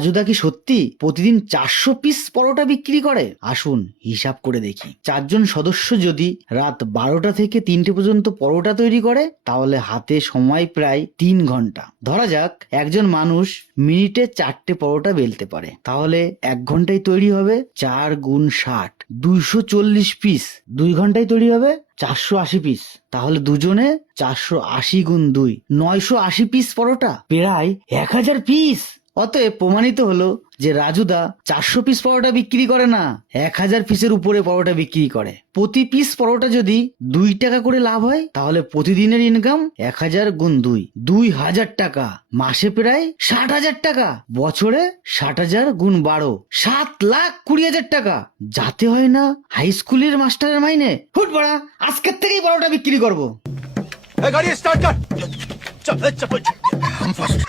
রাজুদা কি সত্যি প্রতিদিন 400 পিস পরোটা বিক্রি করে? আসুন হিসাব করে দেখি। 4জন সদস্য যদি রাত 12টা থেকে 3টে পর্যন্ত পরোটা তৈরি করে তাহলে হাতে সময় প্রায় 3 ঘন্টা। ধরা যাক একজন মানুষ মিনিটে 4টে পরোটা বেলতে পারে, তাহলে 1 ঘন্টায় তৈরি হবে 4 গুণ 60, 240 পিস। 2 ঘন্টায় তৈরি হবে 480 পিস। তাহলে দুজনে 480 গুণ 2, 980 পিস পরোটা, প্রায় 1000 পিস। অতএব প্রমাণিত হলো যে রাজুদা 400 পিস পরোটা বিক্রি করে না, 1000 পিসের উপরে পরোটা বিক্রি করে। প্রতি পিস পরোটা যদি 2 টাকা করে লাভ হয় তাহলে প্রতিদিনের ইনকাম 1000 গুণ 2, 2000 টাকা। মাসে প্রায় 60,000 টাকা। বছরে 60,000 গুণ 12, 7,20,000 টাকা। যাতে হয় না হাই স্কুলের মাস্টারের মাইনে। হুট বাড়া, আজকের থেকেই পরোটা বিক্রি করবো। गाड़ी स्टार्ट कर। चल चल। हम फर्स्ट।